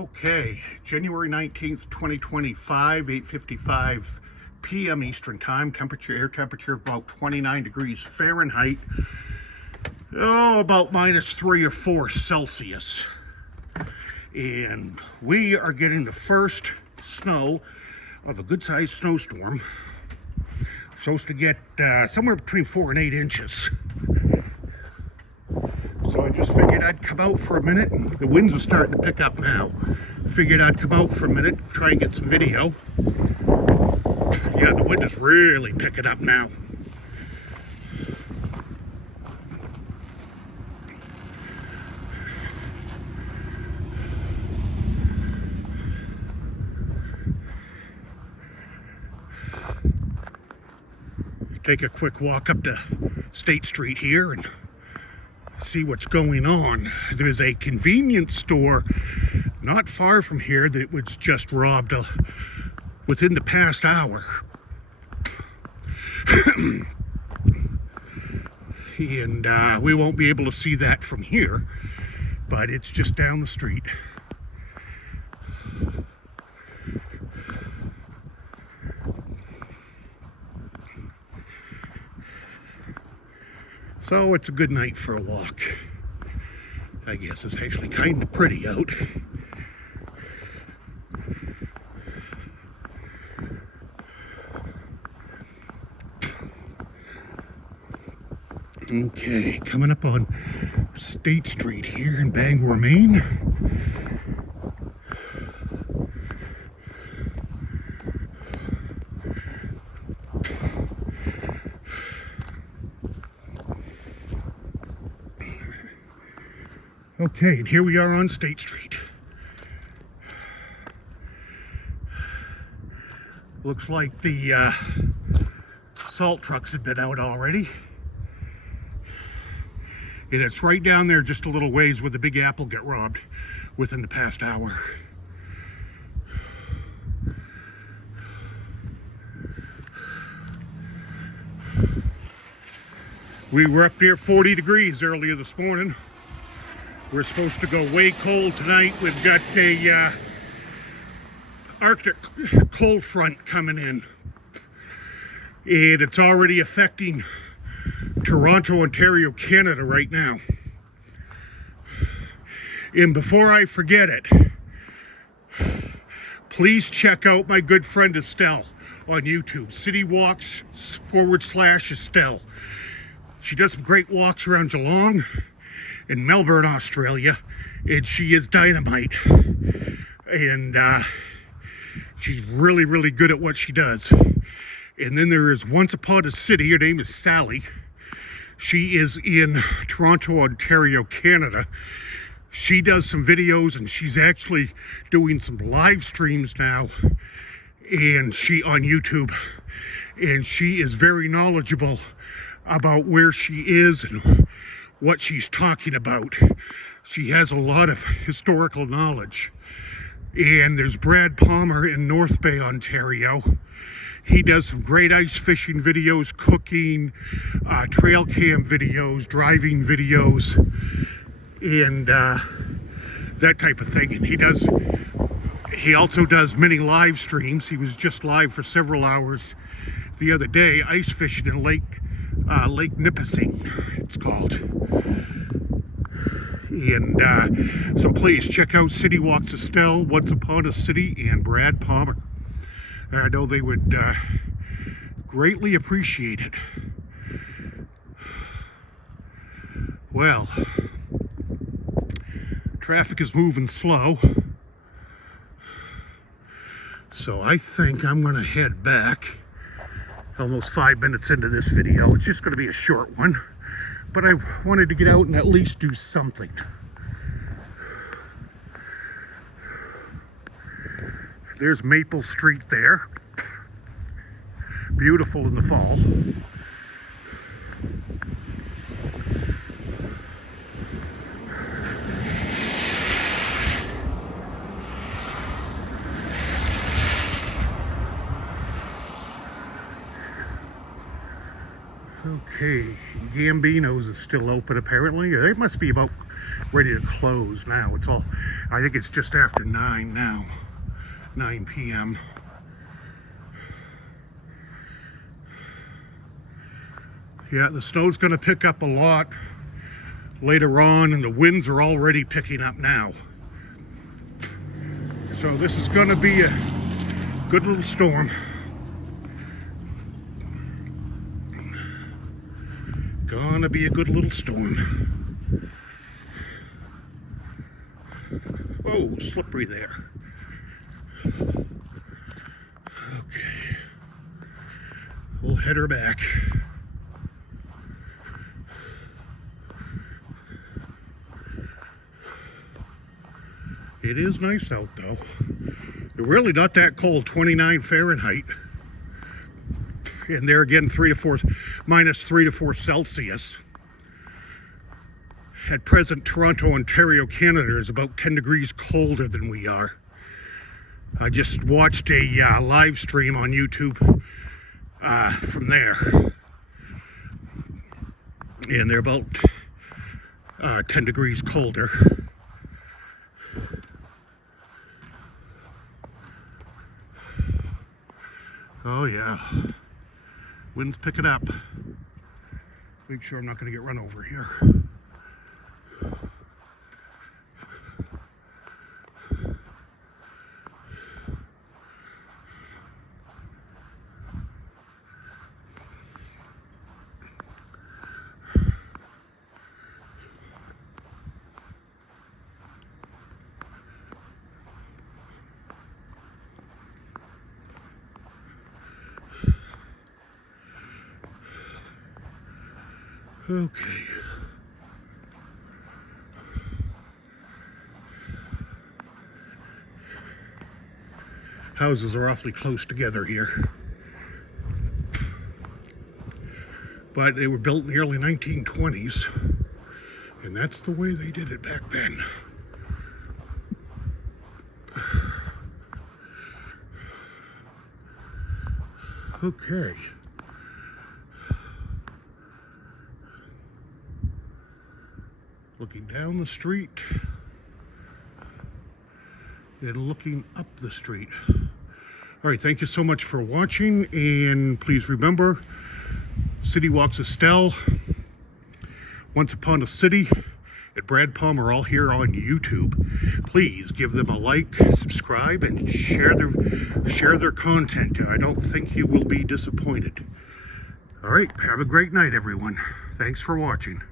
Okay, January 19th, 2025, 8:55 p.m. Eastern Time. Air temperature about 29 degrees Fahrenheit. Oh, about -3 or 4 Celsius. And we are getting the first snow of a good-sized snowstorm. Supposed to get somewhere between 4 and 8 inches. So I just figured I'd come out for a minute. The winds are starting to pick up now. Figured I'd come out for a minute, try and get some video. Yeah, the wind is really picking up now. Take a quick walk up to State Street here and see what's going on. There's a convenience store not far from here that was just robbed within the past hour. And we won't be able to see that from here, but it's just down the street. So it's a good night for a walk. I guess it's actually kind of pretty out. Okay, coming up on State Street here in Bangor, Maine. Okay, and here we are on State Street. Looks like the salt trucks have been out already. And it's right down there just a little ways where the Big Apple got robbed within the past hour. We were up near 40 degrees earlier this morning. We're supposed to go way cold tonight. We've got a Arctic cold front coming in. And it's already affecting Toronto, Ontario, Canada right now. And before I forget it, please check out my good friend Estelle on YouTube. City Walks /Estelle. She does some great walks around Geelong in Melbourne, Australia, and she is dynamite. And she's really, really good at what she does. And then there is Once Upon a City. Her name is Sally. She is in Toronto, Ontario, Canada. She does some videos, and she's actually doing some live streams now, and she on YouTube. And she is very knowledgeable about where she is and what she's talking about. She has a lot of historical knowledge. And there's Brad Palmer in North Bay, Ontario. He does some great ice fishing videos, cooking, trail cam videos, driving videos, and that type of thing. And he also does many live streams. He was just live for several hours the other day, ice fishing in Lake Nipissing, it's called. And so please check out City Walks Estelle, Once Upon a City, and Brad Palmer. I know they would greatly appreciate it. Well, traffic is moving slow, so I think I'm going to head back. Almost 5 minutes into this video. It's just going to be a short one, but I wanted to get out and at least do something. There's Maple Street there. Beautiful in the fall. Okay, Gambino's is still open apparently. It must be about ready to close now. It's all, I think it's just after 9 now, 9 p.m. Yeah, the snow's going to pick up a lot later on, and the winds are already picking up now. So this is going to be a good little storm. Gonna be a good little storm. Oh, slippery there. Okay. We'll head her back. It is nice out though. It's really not that cold, 29 Fahrenheit. And there again, minus 3 to 4 Celsius. At present, Toronto, Ontario, Canada is about 10 degrees colder than we are. I just watched a live stream on YouTube from there. And they're about 10 degrees colder. Oh yeah. Wind's picking up. Make sure I'm not going to get run over here. Okay. Houses are awfully close together here. But they were built in the early 1920s. And that's the way they did it back then. Okay. Looking down the street and looking up the street. All right, thank you so much for watching, and please remember, City Walks Estelle, Once Upon a City, and Brad Palmer are all here on YouTube. Please give them a like, subscribe, and share their content. I don't think you will be disappointed. All right, have a great night, everyone. Thanks for watching.